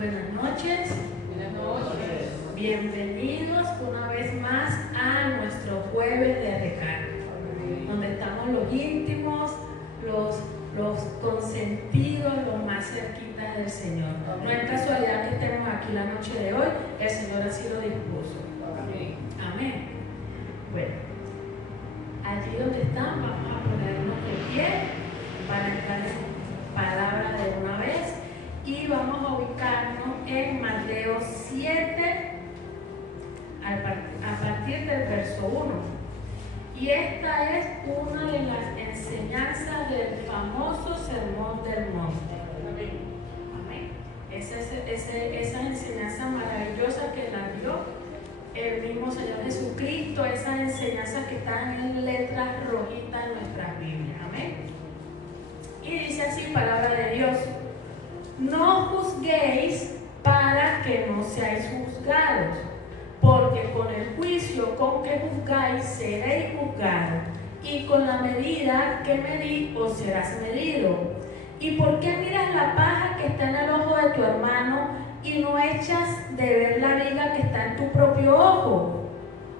Buenas noches. Buenas noches. Bienvenidos una vez más a nuestro jueves de recarga, donde estamos los íntimos, los consentidos, los más cerquitas del Señor. No es casualidad que estemos aquí la noche de hoy, el Señor así lo dispuso. Amén. Bueno, allí donde están, vamos a ponernos de pie para entrar en palabra de una vez. Y vamos a ubicarnos en Mateo 7 a partir del verso 1. Y esta es una de las enseñanzas del famoso Sermón del Monte. Amén. Esa enseñanza maravillosa que la dio el mismo Señor Jesucristo, esas enseñanzas que están en letras rojitas en nuestras Biblias. Amén. Y dice así, palabra de Dios: no juzguéis para que no seáis juzgados, porque con el juicio con que juzgáis seréis juzgados, y con la medida que medís os serás medido. ¿Y por qué miras la paja que está en el ojo de tu hermano y no echas de ver la viga que está en tu propio ojo?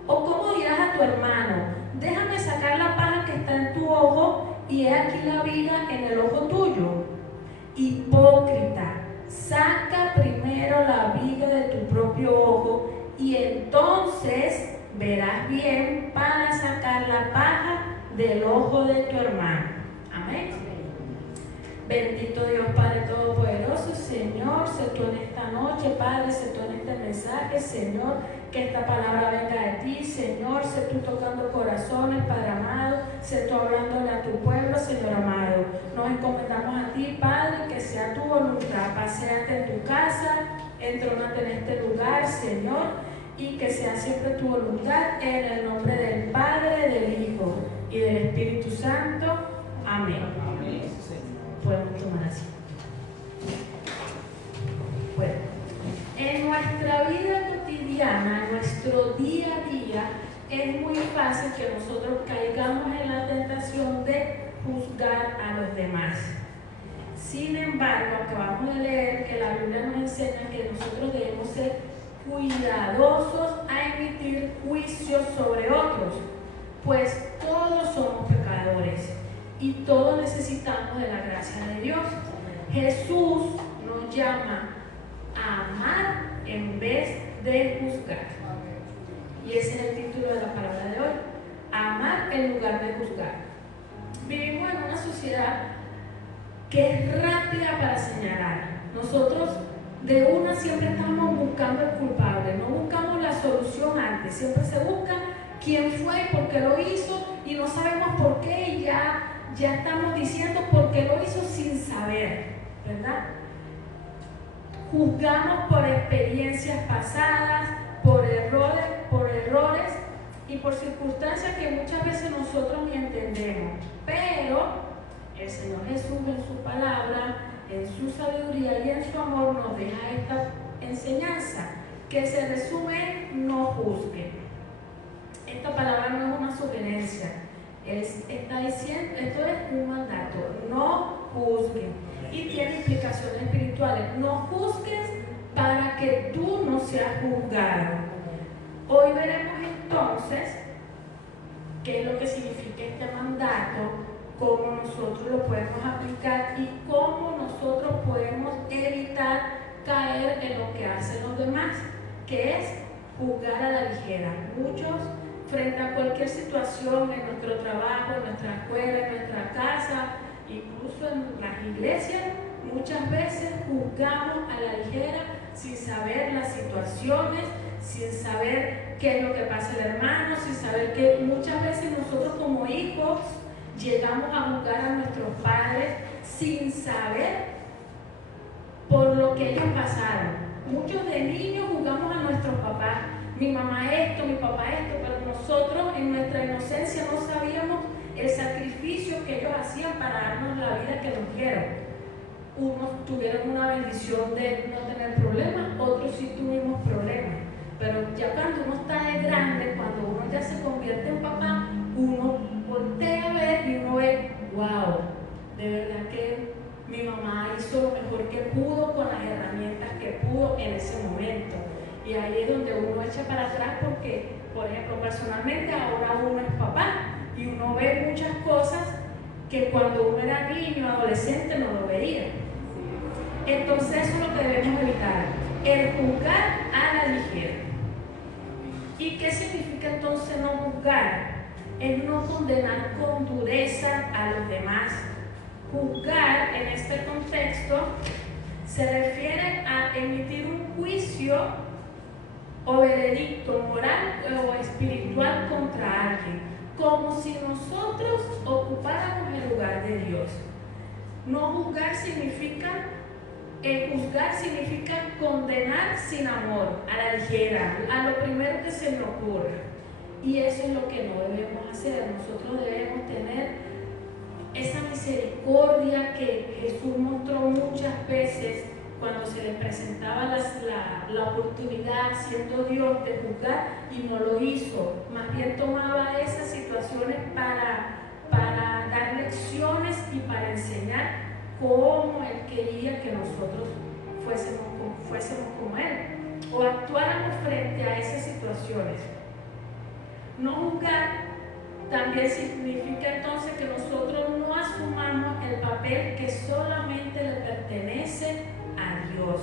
¿O cómo dirás a tu hermano: déjame sacar la paja que está en tu ojo, y he aquí la viga en el ojo tuyo? Hipócrita, saca primero la viga de tu propio ojo, y entonces verás bien para sacar la paja del ojo de tu hermano. Amén. Bendito Dios Padre Todopoderoso. Señor, sé tú en esta noche, Padre, sé tú en este mensaje, Señor, que esta palabra venga de ti, Señor, sé tú tocando corazones, Padre amado, sé tú hablándole a tu pueblo, Señor amado. Nos encomendamos a ti, Padre, que sea tu voluntad. Paséate en tu casa, entrónate en este lugar, Señor, y que sea siempre tu voluntad, en el nombre del Padre, del Hijo y del Espíritu Santo. Amén. Amén. Podemos tomar así. Bueno, en nuestra vida cotidiana, en nuestro día a día, es muy fácil que nosotros caigamos en la tentación de juzgar a los demás. Sin embargo, acabamos de leer que la Biblia nos enseña que nosotros debemos ser cuidadosos a emitir juicios sobre otros, pues todos somos pecadores y todos necesitamos de la gracia de Dios. Jesús nos llama a amar en vez de juzgar. Y ese es el título de la palabra de hoy: amar en lugar de juzgar. Vivimos en una sociedad que es rápida para señalar. Nosotros de una siempre estamos buscando el culpable, no buscamos la solución antes, siempre se busca quién fue, por qué lo hizo, y no sabemos por qué, y ya estamos diciendo por qué lo hizo sin saber, ¿verdad? Juzgamos por experiencias pasadas, por errores y por circunstancias que muchas veces nosotros ni entendemos. Pero el Señor Jesús, en su palabra, en su sabiduría y en su amor, nos deja esta enseñanza que se resume en no juzgue. Esta palabra no es una sugerencia, está diciendo, esto es un mandato: no juzguen, y tiene implicaciones espirituales. No juzgues para que tú no seas juzgado. Hoy veremos entonces qué es lo que significa este mandato, cómo nosotros lo podemos aplicar y cómo nosotros podemos evitar caer en lo que hacen los demás, que es juzgar a la ligera. Muchos, frente a cualquier situación en nuestro trabajo, en nuestra escuela, en nuestra casa, incluso en las iglesias, muchas veces juzgamos a la ligera sin saber las situaciones, sin saber qué es lo que pasa el hermano, sin saber que muchas veces nosotros como hijos llegamos a juzgar a nuestros padres sin saber por lo que ellos pasaron. Muchos de niños juzgamos a nuestros papás: mi mamá esto, mi papá esto, pero nosotros en nuestra inocencia no sabíamos el sacrificio que ellos hacían para darnos la vida que nos dieron. Unos tuvieron una bendición de no tener problemas, otros sí tuvimos problemas. Pero ya cuando uno está de grande, cuando uno ya se convierte en papá, uno voltea a ver y uno ve: wow, de verdad que mi mamá hizo lo mejor que pudo con las herramientas que pudo. en ese momento. Y ahí es donde uno echa para atrás porque, por ejemplo, personalmente ahora uno es papá y uno ve muchas cosas que cuando uno era niño, adolescente, no lo veía. Entonces eso es lo que debemos evitar, el juzgar a la ligera. ¿Y qué significa entonces no juzgar? Es no condenar con dureza a los demás. Juzgar en este contexto se refiere a emitir un juicio o veredicto moral o espiritual contra alguien, como si nosotros ocupáramos el lugar de Dios. No juzgar significa, juzgar significa condenar sin amor, a la ligera, a lo primero que se me ocurra. Y eso es lo que no debemos hacer. Nosotros debemos tener esa misericordia que Jesús mostró muchas veces cuando se le presentaba la oportunidad, siendo Dios, de juzgar, y no lo hizo. Más bien tomaba esas situaciones para dar lecciones y para enseñar cómo Él quería que nosotros fuésemos como Él, o actuáramos frente a esas situaciones. No juzgar también significa entonces que nosotros no asumamos el papel que solamente le pertenece a Dios.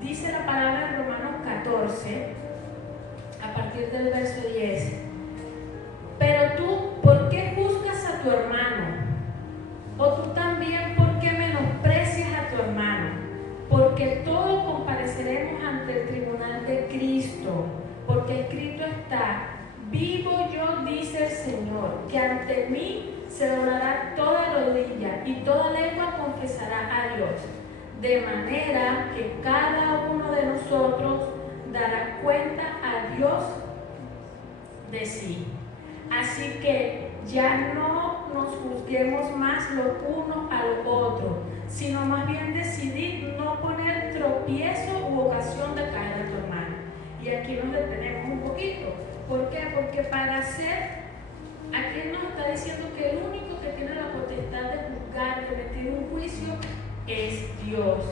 Dice la palabra en Romanos 14, a partir del verso 10: pero tú, ¿por qué juzgas a tu hermano? O tú también, ¿por qué menosprecias a tu hermano? Porque todos compareceremos ante el tribunal de Cristo, porque escrito está: vivo yo, dice el Señor, que ante mí se doblará toda rodilla y toda lengua confesará a Dios. De manera que cada uno de nosotros dará cuenta a Dios de sí. Así que ya no nos juzguemos más los unos a los otros, sino más bien decidir no poner tropiezo u ocasión de caer a tu hermano. Y aquí nos detenemos un poquito. ¿Por qué? Porque para ser, aquí nos está diciendo que el único que tiene la potestad de juzgar, de emitir un juicio, es Dios.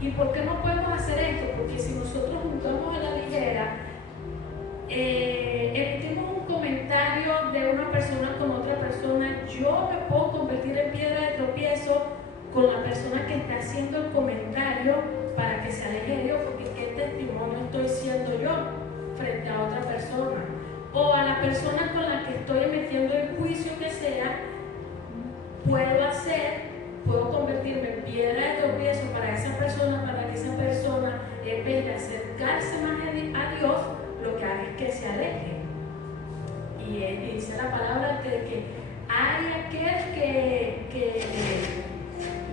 ¿Y por qué no podemos hacer esto? Porque si nosotros juzgamos a la ligera, emitimos un comentario de una persona con otra persona, yo me puedo convertir en piedra de tropiezo con la persona que está haciendo el comentario para que se aleje de Dios, porque ¿qué testimonio estoy siendo yo frente a otra persona? O a la persona con la que estoy emitiendo el juicio que sea, puedo convertirme en piedra de tropiezo para esa persona, para que esa persona, en vez de acercarse más a Dios, lo que haga es que se aleje. Y dice la palabra que hay aquel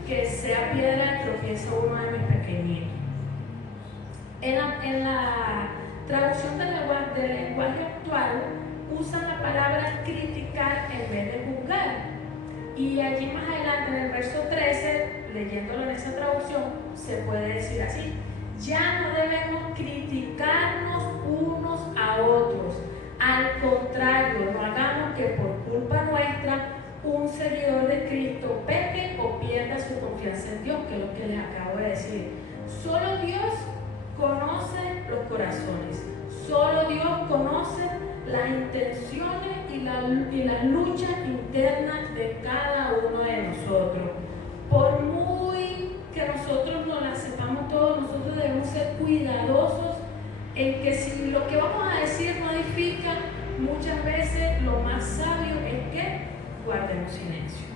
que sea piedra de tropiezo, uno de mis pequeñitos. En la traducción del lenguaje actual usan la palabra criticar en vez de juzgar. Y allí más adelante, en el verso 13, leyéndolo en esa traducción, se puede decir así: ya no debemos criticarnos unos a otros. Al contrario, no hagamos que por culpa nuestra un seguidor de Cristo peque o pierda su confianza en Dios, que es lo que les acabo de decir. Solo Dios conoce los corazones. Solo Dios conoce las intenciones y las luchas internas de cada uno de nosotros. Por muy que nosotros no las sepamos todos, nosotros debemos ser cuidadosos en que si lo que vamos a decir no edifica, muchas veces lo más sabio es que guardemos silencio.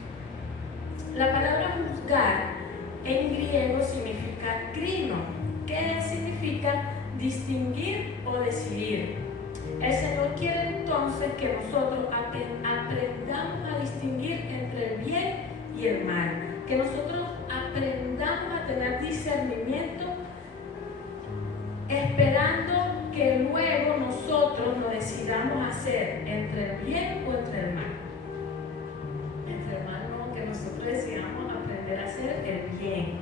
La palabra juzgar en griego significa crino, que significa distinguir o decidir. El Señor quiere entonces que nosotros aprendamos a distinguir entre el bien y el mal, que nosotros aprendamos a tener discernimiento, esperando que luego nosotros nos decidamos hacer entre el bien o entre el mal. Entre el mal no, que nosotros decidamos aprender a hacer el bien,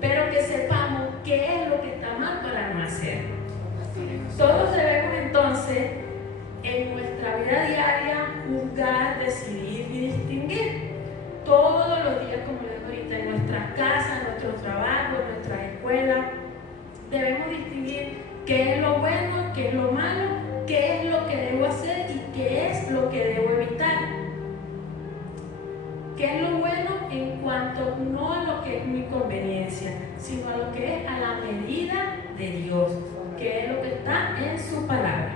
pero que sepamos qué es lo que está mal para no hacerlo. Todos debemos entonces en nuestra vida diaria juzgar, decidir y distinguir. Todos los días, como les digo ahorita, en nuestras casas, en nuestro trabajo, en nuestras escuelas, debemos distinguir conveniencia, sino a lo que es a la medida de Dios, que es lo que está en su palabra.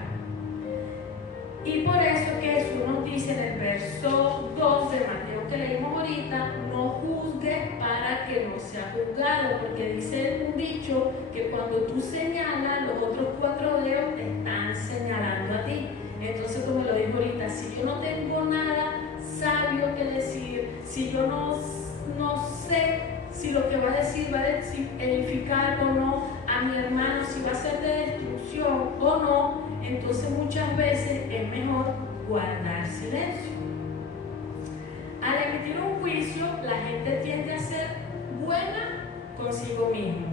Y por eso que Jesús nos dice en el verso 2 de Mateo que leímos ahorita, no juzgues para que no sea juzgado, porque dice un dicho que cuando tú señalas, los otros 4 dedos te están señalando a ti. Entonces, como lo dijo ahorita, si yo no tengo nada sabio que decir, si yo no sé si lo que va a decir edificar o no a mi hermano, si va a ser de destrucción o no, entonces muchas veces es mejor guardar silencio. Al emitir un juicio, la gente tiende a ser buena consigo mismo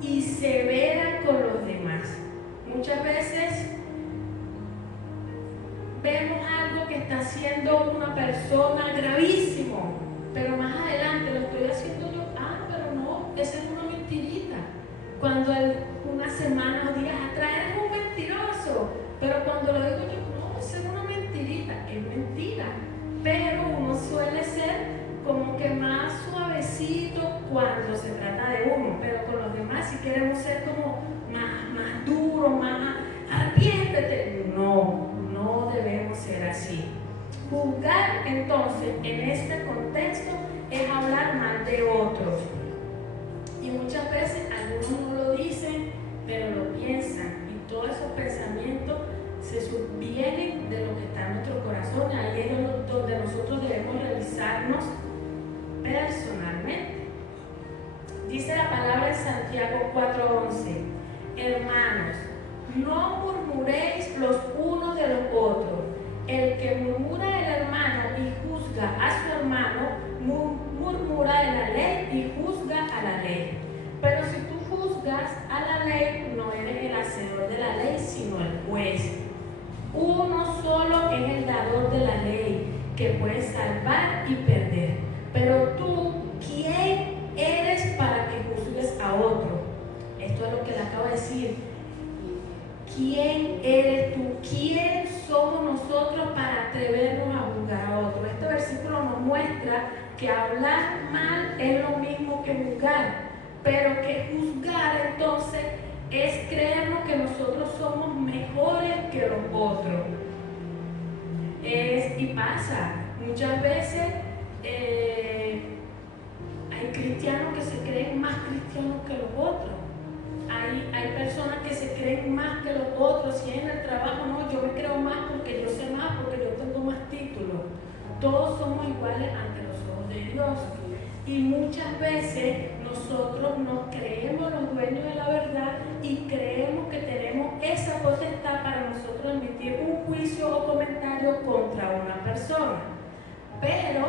y severa con los demás. Muchas veces vemos algo que está haciendo una persona gravísimo, pero más adelante lo estoy haciendo yo, pero no, esa es una mentirita. Cuando unas semanas o días atrás eres un mentiroso, pero cuando lo digo yo, no, esa es una mentirita, es mentira. Pero uno suele ser como que más suavecito cuando se trata de uno, pero con los demás si queremos ser como más duro, más arrepiéntete. No debemos ser así. Juzgar entonces en este contexto es hablar mal de otros. Y muchas veces algunos no lo dicen, pero lo piensan. Y todos esos pensamientos se subvienen de lo que está en nuestro corazón. Ahí es donde nosotros debemos realizarnos personalmente. Dice la palabra en Santiago 4:11: hermanos, no murmuréis los unos de los otros. El que murmura del hermano y juzga a su hermano, murmura de la ley y juzga a la ley. Pero si tú juzgas a la ley, no eres el hacedor de la ley, sino el juez. Uno solo es el dador de la ley, que puede salvar y perder. Pero tú, ¿quién eres para que juzgues a otro? Esto es lo que le acabo de decir. ¿Quién eres tú? ¿Quién somos nosotros para atrevernos a juzgar a otro? Este versículo nos muestra que hablar mal es lo mismo que juzgar, pero que juzgar entonces es creernos que nosotros somos mejores que los otros. Y pasa, muchas veces hay cristianos que se creen más cristianos que los otros. Hay personas que se creen más que los otros. Si en el trabajo, no, yo me creo más porque yo sé más, porque yo tengo más títulos. Todos somos iguales ante los ojos de Dios. Y muchas veces nosotros nos creemos los dueños de la verdad y creemos que tenemos esa potestad para nosotros emitir un juicio o comentario contra una persona. Pero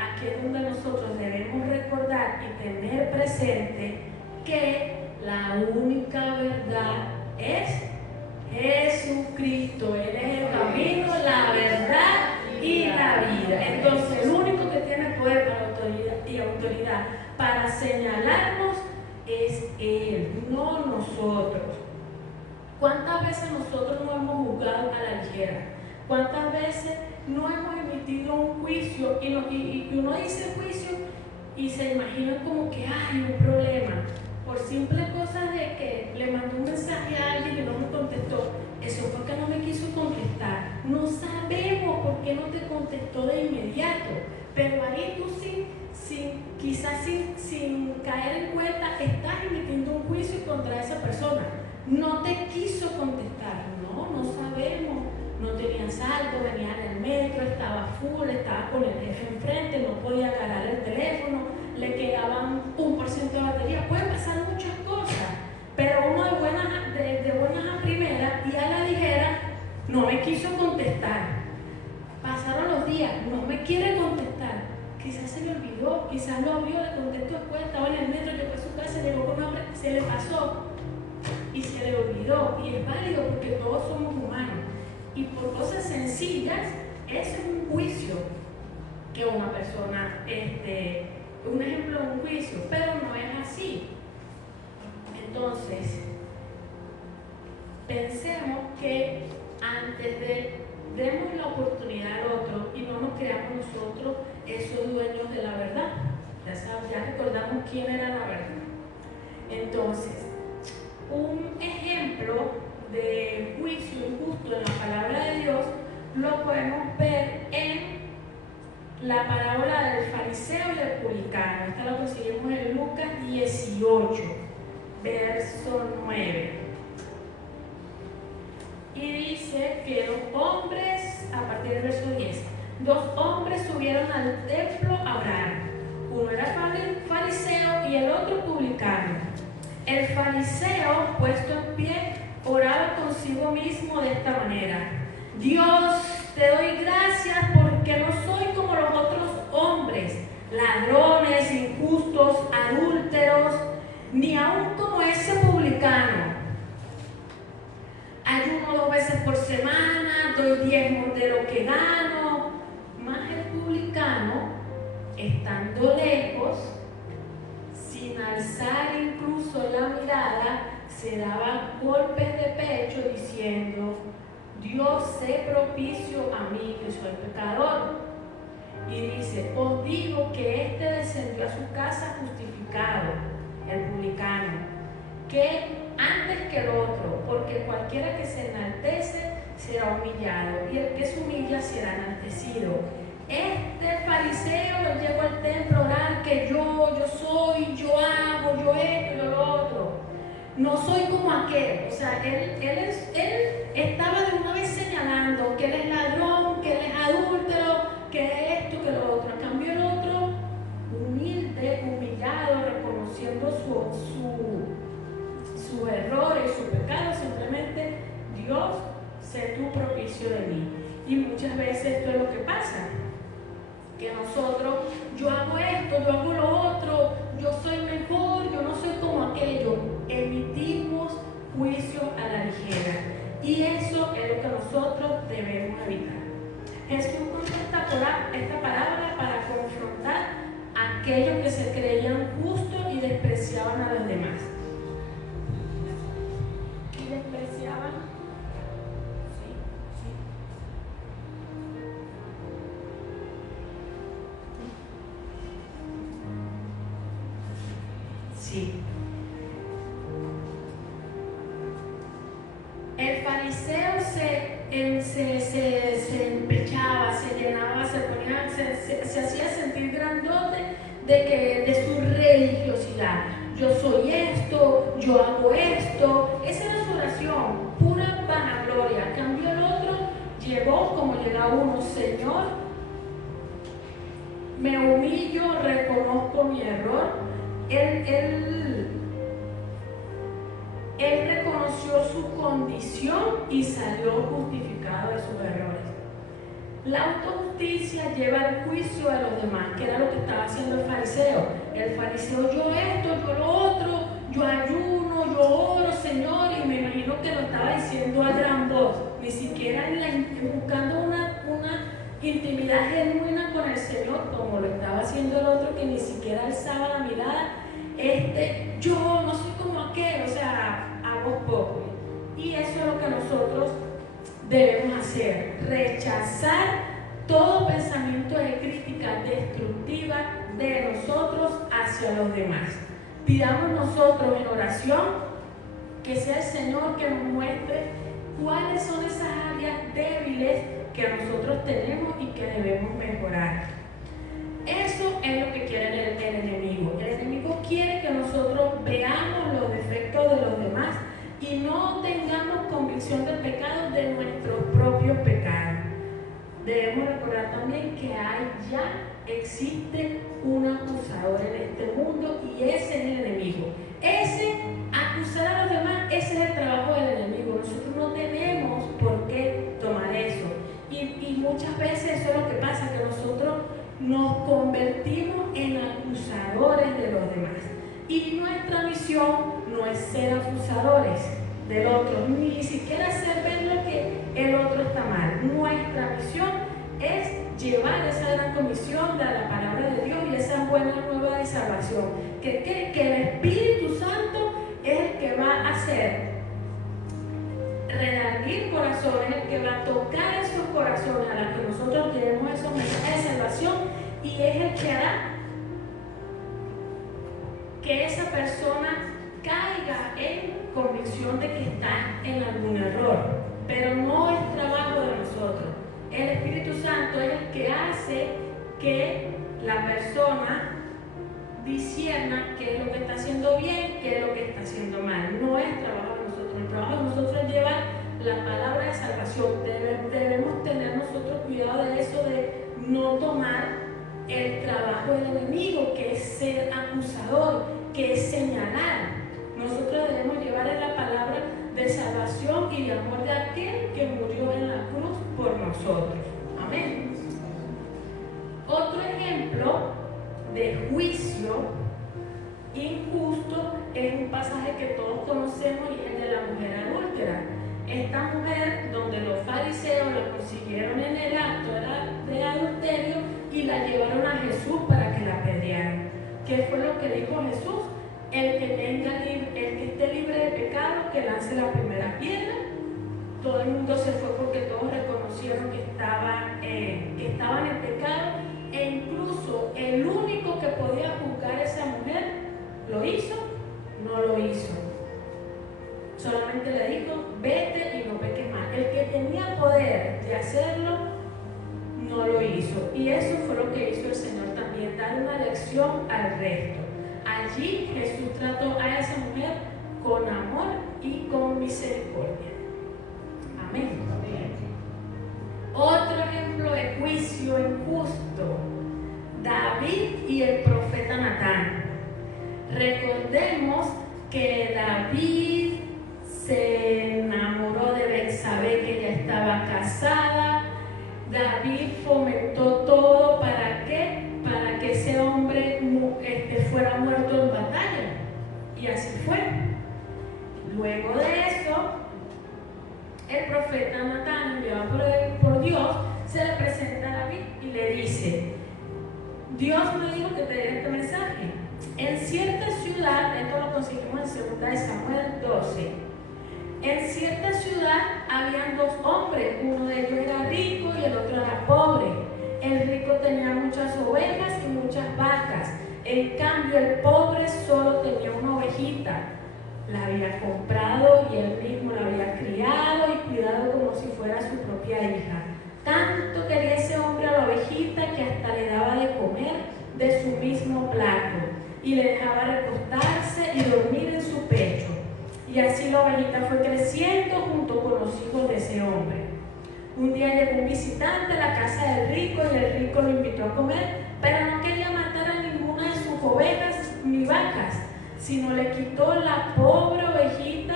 aquí es donde nosotros debemos recordar y tener presente que la única verdad es Jesucristo. Él es el camino, la verdad y la vida. Entonces, el único que tiene poder y autoridad para señalarnos es Él, no nosotros. ¿Cuántas veces nosotros no hemos juzgado a la ligera? ¿Cuántas veces no hemos emitido un juicio y uno dice juicio y se imagina como que hay un problema? Por simple cosa de que le mandó un mensaje a alguien y no me contestó. Eso porque no me quiso contestar. No sabemos por qué no te contestó de inmediato. Pero ahí tú quizás sin caer en cuenta, estás emitiendo un juicio contra esa persona. No te quiso contestar. No sabemos. No tenía saldo, venía en el metro, estaba full, estaba con el jefe enfrente, no podía agarrar el teléfono, le quedaban 1% de batería. Pueden pasar muchas cosas, pero uno de buenas a primeras y a la ligera no me quiso contestar. Pasaron los días, no me quiere contestar. Quizás se le olvidó, quizás lo vio, le contestó después, estaba en el metro, llegó a su casa, llegó con hambre, se le pasó y se le olvidó. Y es válido porque todos somos humanos. Y por cosas sencillas, eso es un juicio que una persona, un ejemplo de un juicio, pero no es así. Entonces, pensemos que antes de demos la oportunidad al otro y no nos creamos nosotros esos dueños de la verdad. Ya recordamos quién era la verdad. Entonces, un ejemplo de juicio injusto en la palabra de Dios lo podemos ver en la parábola del fariseo y el publicano. Esta la conseguimos en Lucas 18, verso 9. Y dice que dos hombres, a partir del verso 10, dos hombres subieron al templo a orar. Uno era fariseo y el otro publicano. El fariseo, puesto en pie, oraba consigo mismo de esta manera: Dios, te doy gracias porque no soy como los otros hombres, ladrones, injustos, adúlteros, ni aun como ese publicano. Ayuno 2 veces por semana, doy diezmos de lo que gano. Mas el publicano, estando lejos, sin alzar incluso la mirada, se daba golpes de pecho diciendo: Dios, sé propicio a mí que soy pecador. Y dice: os digo que este descendió a su casa justificado, el publicano, que antes que el otro, porque cualquiera que se enaltece será humillado, y el que se humilla será enaltecido. Este fariseo llegó al templo a orar que yo soy, yo hago, yo esto, yo lo otro. No soy como aquel. O sea, él estaba de una vez señalando que él es ladrón, que él es adúltero, que esto, que lo otro. En cambio el otro, humilde, humillado, reconociendo su error y su pecado, simplemente: Dios, sé tú propicio de mí. Y muchas veces esto es lo que pasa, que nosotros, yo hago esto, yo hago lo otro, yo soy mejor, yo no soy como aquello. Emitimos juicio a la ligera, y eso es lo que nosotros debemos evitar. Jesús usa esta parábola para confrontar a aquellos que se creían justos y despreciaban a los demás. Y despreciaban. Sí. El fariseo se empechaba, se llenaba, se hacía sentir grandote de su religiosidad. Yo soy esto, yo hago esto. Esa era su oración, pura vanagloria. En cambio el otro llegó como llega uno: Señor, me humillo, reconozco mi error. Él reconoció su condición y salió justificado de sus errores. La autojusticia lleva al juicio a los demás, que era lo que estaba haciendo el fariseo. El fariseo: yo esto, yo lo otro, yo ayuno, yo oro, Señor, y me imagino que lo estaba diciendo a gran voz, ni siquiera buscando una intimidad genuina con el Señor, como lo estaba haciendo el otro, que ni siquiera alzaba la mirada. Yo no soy como aquel, o sea, hago poco. Y eso es lo que nosotros debemos hacer: rechazar todo pensamiento de crítica destructiva de nosotros hacia los demás. Pidamos nosotros en oración que sea el Señor que nos muestre cuáles son esas áreas débiles que nosotros tenemos y que debemos mejorar. Eso es lo que quiere el enemigo. El enemigo quiere que nosotros veamos los defectos de los demás y no tengamos convicción del pecado, de nuestros propios pecados. Debemos recordar también que existe un acusador en este mundo, y ese es el enemigo. Acusar a los demás, ese es el trabajo del enemigo. Nosotros no tenemos por qué tomar eso. Y muchas veces eso es lo que pasa, que nosotros nos convertimos en acusadores de los demás. Y nuestra misión no es ser acusadores del otro, ni siquiera hacer ver lo que el otro está mal. Nuestra misión es llevar esa gran comisión de la palabra de Dios y esa buena nueva de salvación. Que el Espíritu Santo es el que va a hacer redarguir corazones, el que va a tocar esos corazones a los que nosotros tenemos esos mensajes de salvación, y es el que hará que esa persona caiga en convicción de que está en algún error, pero no es trabajo de nosotros. El Espíritu Santo es el que hace que la persona discierna qué es lo que está haciendo bien, qué es lo que está haciendo mal. No es trabajo de nosotros. El trabajo de nosotros es llevar la palabra de salvación. Debemos tener nosotros cuidado de eso, de no tomar el trabajo del enemigo, que es ser acusador, que es señalar. Nosotros debemos llevar en la palabra de salvación y de amor de aquel que murió en la cruz por nosotros. Amén. Otro ejemplo de juicio injusto es un pasaje que todos conocemos y es el de la mujer adúltera. Esta mujer, donde los fariseos la consiguieron en el acto de adulterio y la llevaron a Jesús para que la apedrearan. ¿Qué fue lo que dijo Jesús? El que esté libre de pecado, que lance la primera piedra. Todo el mundo se fue porque todos reconocieron que estaban en pecado, e incluso el único que podía juzgar a esa mujer, ¿lo hizo? No lo hizo. Solamente le dijo, vete y no peques más. El que tenía poder de hacerlo, no lo hizo. Y eso fue lo que hizo el Señor también, dar una lección al resto. Allí Jesús trató a esa mujer con amor y con misericordia. Amén. Otro ejemplo de juicio injusto: David y el profeta Natán. Recordemos que David se enamoró de Betsabé, que ya estaba casada. David fomentó todo ¿para qué? Para que ese hombre fuera muerto en batalla. Y así fue. Luego de eso, el profeta Natán, enviado por Dios, se le presenta a David y le dice: Dios me dijo que te diera este mensaje. En cierta ciudad, esto lo conseguimos en 2 Samuel 12. En cierta ciudad habían dos hombres, uno de ellos era rico y el otro era pobre. El rico tenía muchas ovejas y muchas vacas. En cambio, el pobre solo tenía una ovejita. La había comprado y él mismo la había criado y cuidado como si fuera su propia hija. Tanto quería ese hombre a la ovejita que hasta le daba de comer de su mismo plato y le dejaba recostarse y dormir en su pecho. Y así la ovejita fue creciendo junto con los hijos de ese hombre. Un día llegó un visitante a la casa del rico y el rico lo invitó a comer, pero no quería matar a ninguna de sus ovejas ni vacas, sino le quitó la pobre ovejita,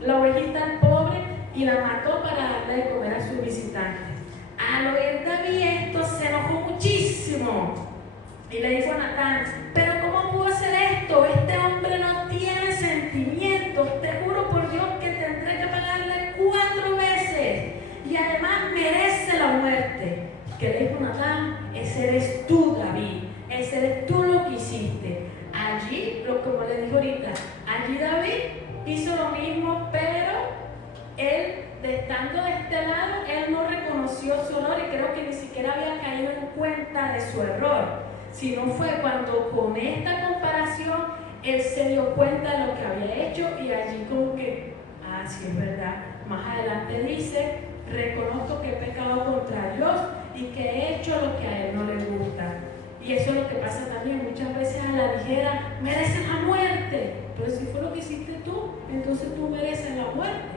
la ovejita al pobre, y la mató para darle de comer a su visitante. Al oír David esto, se enojó muchísimo y le dijo a Natán: pero ¿cómo pudo hacer esto? Este hombre no tiene sentimientos. Te juro por Dios que tendré que pagarle 4 veces y además merece la muerte. ¿Qué le dijo Natán? Ese eres tú, David. Ese eres tú lo que hiciste. Allí, como le dijo ahorita, allí David hizo lo mismo, pero él, estando de este lado, él no reconoció su error y creo que ni siquiera había caído en cuenta de su error. Sino fue cuando con esta comparación él se dio cuenta de lo que había hecho y allí como que, sí es verdad. Más adelante dice: reconozco que he pecado contra Dios y que he hecho lo que a él no le gusta. Y eso es lo que pasa también muchas veces a la ligera: mereces la muerte. Pero si fue lo que hiciste tú, entonces tú mereces la muerte.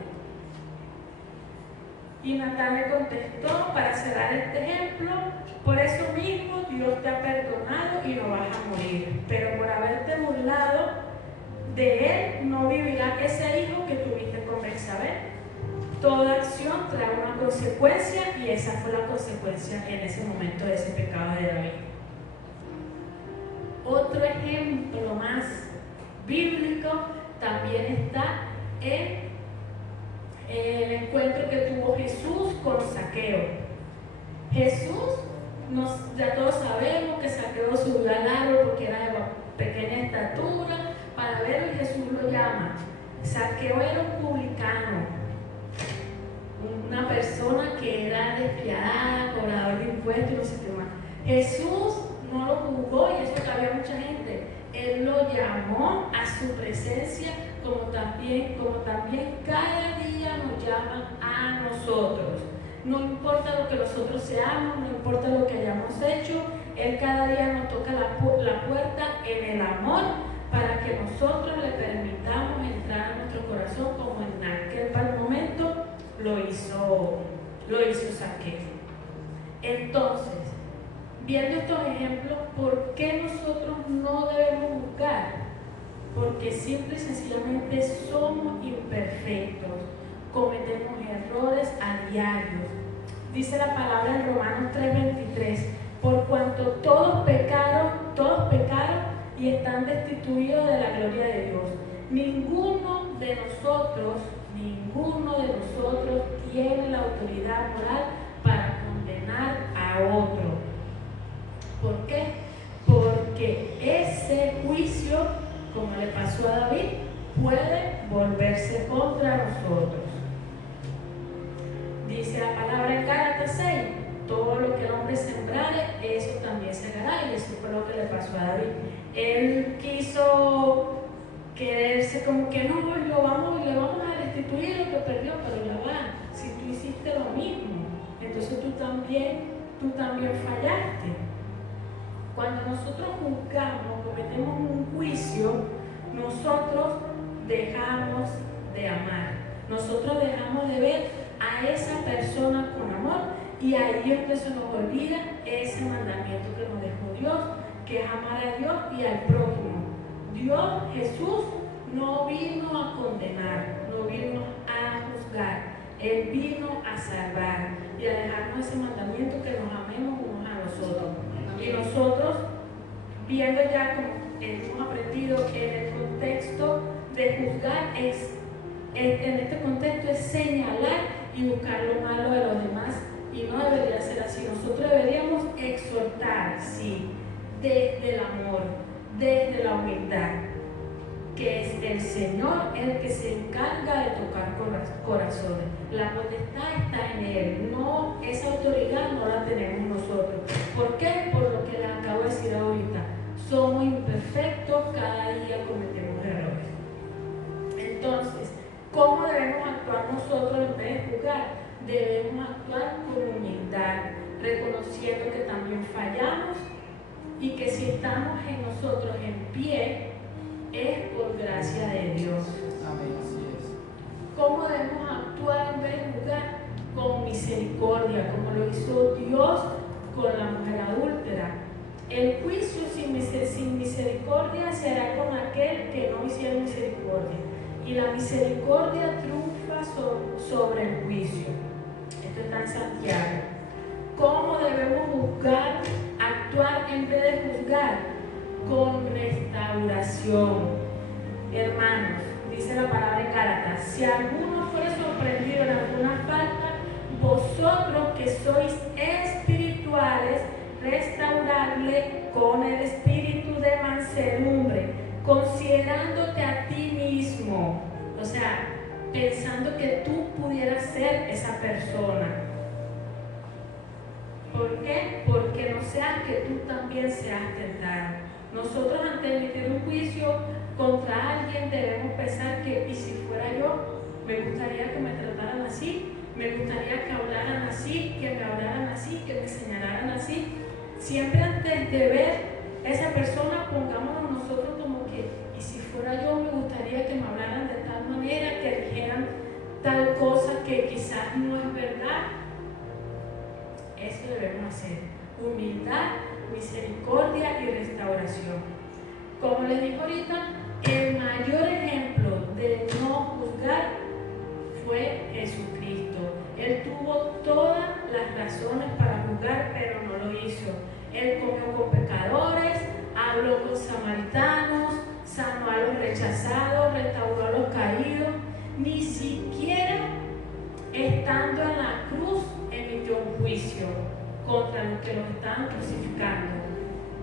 Y Natán le contestó, para cerrar este ejemplo: por eso mismo Dios te ha perdonado y no vas a morir, pero por haberte burlado de él no vivirá ese hijo que tuviste con Betsabé. Toda acción trae una consecuencia y esa fue la consecuencia en ese momento de ese pecado de David. Otro ejemplo más bíblico también está en el encuentro que tuvo Jesús con Zaqueo. Jesús, ya todos sabemos que Zaqueo subió al árbol porque era de pequeña estatura para verlo y Jesús lo llama. Zaqueo era un publicano, una persona que era despiadada, cobrador de impuestos y no sé qué más. Jesús no lo juzgó y eso que había mucha gente. Él lo llamó a su presencia, como también cada día nos llama a nosotros. No importa lo que nosotros seamos, no importa lo que hayamos hecho, Él cada día nos toca la puerta en el amor para que nosotros le permitamos entrar a nuestro corazón como en aquel momento lo hizo Zaqueo. Entonces, viendo estos ejemplos, ¿por qué nosotros no debemos juzgar? Porque simple y sencillamente somos imperfectos, cometemos errores a diario. Dice la palabra en Romanos 3:23, por cuanto todos pecaron y están destituidos de la gloria de Dios. Ninguno de nosotros tiene la autoridad moral para condenar a otro. ¿Por qué? Porque ese juicio, como le pasó a David, puede volverse contra nosotros. Dice la palabra en Gálatas 6, todo lo que el hombre sembrare, eso también segará, y eso fue lo que le pasó a David. Él quiso quererse como que no, le vamos a restituir lo que perdió, pero ya va, si tú hiciste lo mismo, entonces tú también fallaste. Cuando nosotros juzgamos, cometemos un juicio, nosotros dejamos de amar, nosotros dejamos de ver a esa persona con amor, y ahí es donde se nos olvida ese mandamiento que nos dejó Dios, que es amar a Dios y al prójimo. Dios, Jesús, no vino a condenar, no vino a juzgar, Él vino a salvar y a dejarnos ese mandamiento que nos amemos unos a nosotros. Y nosotros, viendo ya como hemos aprendido en el contexto de juzgar, en este contexto es señalar y buscar lo malo de los demás, y no debería ser así. Nosotros deberíamos exhortar, sí, desde el amor, desde la humildad, que es el Señor el que se encarga de tocar corazones. La potestad está en Él, no, esa autoridad no la tenemos nosotros. ¿Por qué? Por lo que les acabo de decir ahorita. Somos imperfectos, cada día cometemos errores. Entonces, ¿cómo debemos actuar nosotros en vez de juzgar? Debemos actuar con humildad, reconociendo que también fallamos y que si estamos en nosotros en pie, es por gracia de Dios. Amén, así es. ¿Cómo debemos actuar en vez de juzgar? Con misericordia, como lo hizo Dios con la mujer adúltera. El juicio sin misericordia se hará con aquel que no hiciera misericordia, y la misericordia triunfa sobre el juicio. Esto está en Santiago. ¿Cómo debemos actuar en vez de juzgar? Con restauración. Hermanos, dice la palabra en Gálatas, si alguno fuere sorprendido en alguna falta, vosotros que sois espirituales, restaurarle con el espíritu de mansedumbre, considerándote a ti mismo, o sea, pensando que tú pudieras ser esa persona. ¿Por qué? Porque no sea que tú también seas tentado. Nosotros, ante emitir un juicio contra alguien, debemos pensar que, ¿y si fuera yo? Me gustaría que me trataran así, me gustaría que hablaran así, que me hablaran así, que me señalaran así. Siempre antes de ver a esa persona, pongámonos nosotros como que, ¿y si fuera yo? Me gustaría que me hablaran de tal manera, que dijeran tal cosa que quizás no es verdad. Eso debemos hacer: humildad, misericordia y restauración. Como les digo ahorita, el mayor ejemplo de no juzgar fue Jesucristo. Él tuvo todas las razones para juzgar, pero no lo hizo. Él comió con pecadores, habló con samaritanos, sanó a los rechazados, restauró a los caídos. Ni siquiera estando en la cruz emitió un juicio contra los que los estaban crucificando.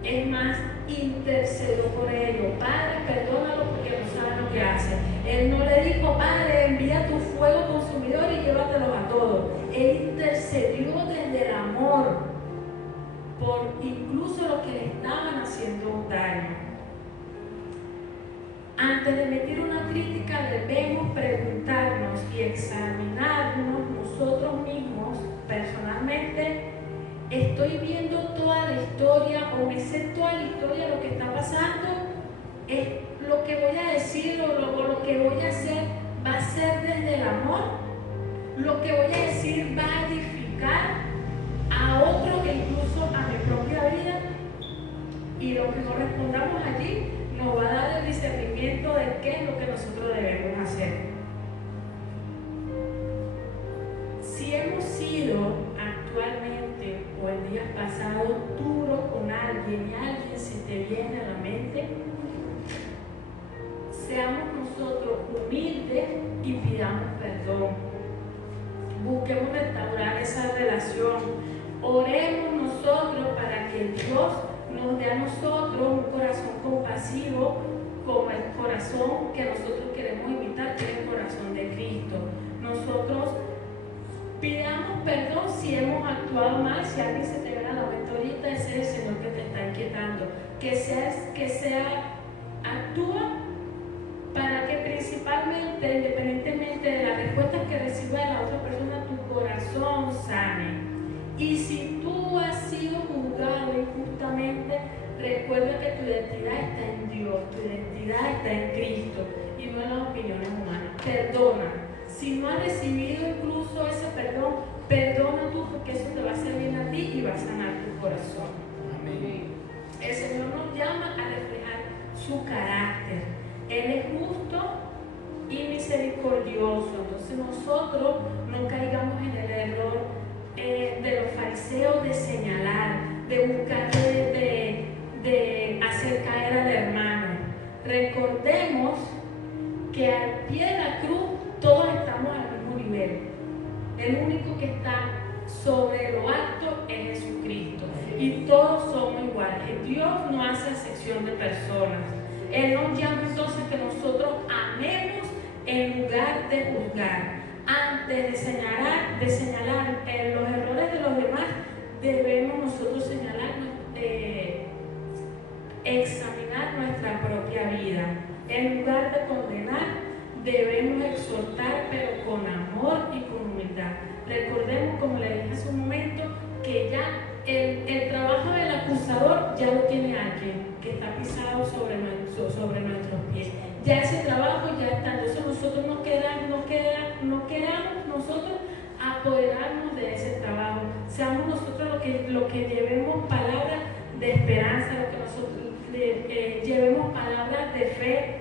Es más, intercedió por ellos. Padre, perdónalo porque no saben lo que hacen. Él no le dijo: Padre, envía tu fuego consumidor y llévatelos a todos. Él intercedió desde el amor por incluso los que le estaban haciendo daño. antes de emitir una crítica debemos preguntarnos y examinarnos nosotros mismos personalmente. ¿Estoy viendo toda la historia o me sé toda la historia de lo que está pasando? ¿Es lo que voy a decir o lo que voy a hacer va a ser desde el amor? ¿Lo que voy a decir va a edificar a otros e incluso a mi propia vida? Y lo que nos respondamos allí nos va a dar el discernimiento de qué es lo que nosotros debemos hacer. Si hemos sido actualmente o el día pasado duros con alguien y alguien se te viene a la mente, seamos nosotros humildes y pidamos perdón. Busquemos restaurar esa relación. Oremos nosotros para que Dios nos dé a nosotros un corazón compasivo como el corazón que nosotros queremos imitar, que es el corazón de Cristo. Nosotros pidamos perdón si hemos actuado mal, si alguien se te viene a la mente ahorita, ese es el Señor que te está inquietando. Actúa para que principalmente, independientemente de las respuestas que reciba de la otra persona, tu corazón sane. Y si tú has sido juzgado injustamente, recuerda que tu identidad está en Dios, tu identidad está en Cristo y no en las opiniones humanas. Perdona. Si no has recibido incluso ese perdón, perdona tú, porque eso te va a hacer bien a ti y va a sanar tu corazón. Amén. El Señor nos llama a reflejar su carácter. Él es justo y misericordioso. Entonces nosotros no caigamos en el error de los fariseos de señalar, de buscar de hacer caer al hermano. Recordemos que al pie de la cruz todos estamos al mismo nivel. El único que está sobre lo alto es Jesucristo y todos somos iguales. Dios no hace acepción de personas. Él nos llama entonces que nosotros amemos en lugar de juzgar. Antes de señalar los errores de los demás, debemos nosotros examinar nuestra propia vida. En lugar de condenar, debemos exhortar, pero con amor y con humildad. Recordemos, como le dije hace un momento, que ya el trabajo del acusador ya lo tiene alguien que está pisado sobre nuestros pies. Ya ese trabajo ya está. Entonces nosotros no quedamos nosotros apoderarnos de ese trabajo. Seamos nosotros lo que llevemos palabras de esperanza, lo que nosotros llevemos palabras de fe,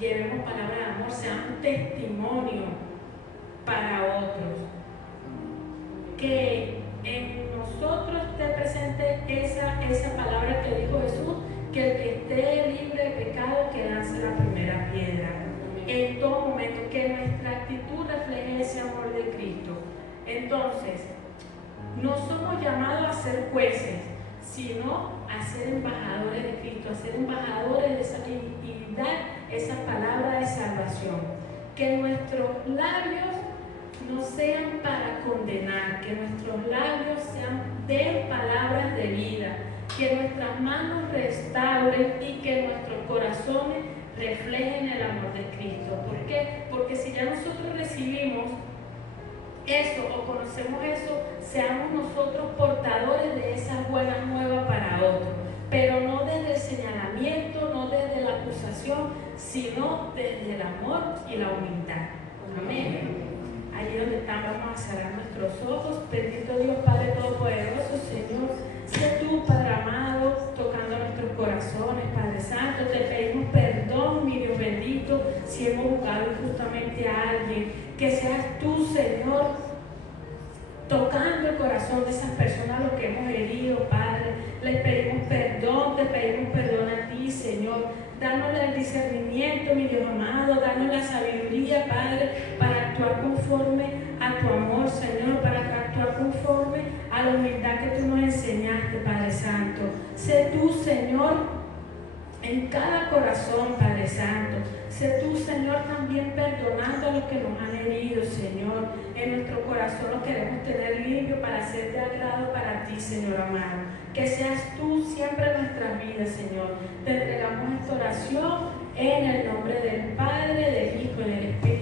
llevemos palabras de amor, seamos un testimonio para otros. Que en nosotros esté presente esa palabra que dijo Jesús, que el que esté libre de pecado, que lance la primera piedra. En todo momento, que nuestra actitud refleje ese amor de Cristo. Entonces, no somos llamados a ser jueces, sino a ser embajadores de Cristo, a ser embajadores de esa y dar esa palabra de salvación. Que nuestros labios no sean para condenar, que nuestros labios sean de palabras de vida, que nuestras manos restauren y que nuestros corazones reflejen el amor de Cristo. ¿Por qué? Porque si ya nosotros recibimos eso o conocemos eso, seamos nosotros portadores de esa buena nueva para otros, pero no desde el señalamiento, no desde la acusación, sino desde el amor y la humildad. Amén. Allí donde estamos, vamos a cerrar nuestros ojos. Bendito Dios, Padre Todopoderoso, Señor, sé tú, Padre amado, tocando nuestros corazones, Padre Santo. Te pedimos perdón, mi Dios bendito, si hemos juzgado injustamente a alguien. Que seas tú, Señor, tocando el corazón de esas personas a los que hemos herido, Padre. Les pedimos perdón, te pedimos perdón a ti, Señor. Danos el discernimiento, mi Dios amado, danos la sabiduría, Padre, para actuar conforme a tu amor, Señor, para actuar conforme a la humildad que tú nos enseñaste, Padre Santo. Sé tú, Señor, en cada corazón, Padre Santo. Sé tú, Señor, también perdonando a los que nos han herido, Señor. En nuestro corazón los queremos tener limpio para ser de agrado para ti, Señor amado. Que seas tú siempre en nuestras vidas, Señor. Te entregamos esta oración En el nombre del Padre, del Hijo y del Espíritu